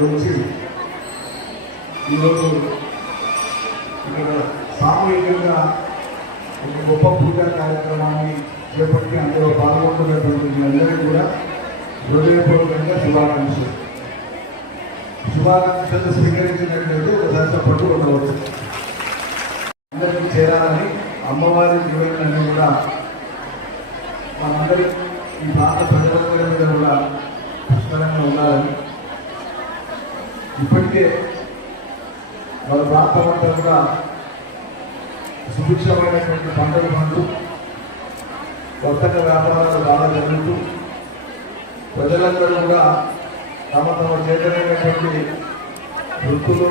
గురించి ఈరోజు ఇక్కడ సామూహికంగా ఒక గొప్ప పూజా కార్యక్రమాన్ని చేపట్టి అందులో పాల్గొంటున్నటువంటి మీ అందరికీ కూడా హృదయపూర్వకంగా శుభాకాంక్షలు స్వీకరించినట్లయితే ఒకసారి పట్టు ఉండవచ్చు. అందరికీ చేరాలని అమ్మవారి జీవనాన్ని కూడా మనందరి ఈ ప్రాంత ప్రజలందరి మీద కూడా పుష్కరంగా ఉండాలని ఇప్పటికే వాళ్ళ ప్రాంతం అంతా కూడా సుభిక్షమైనటువంటి పంటలు పండు వర్తక వ్యాపారాలు బాగా జరుగుతూ ప్రజలందరూ కూడా తమ తమ చేతనైనటువంటి వృత్తులు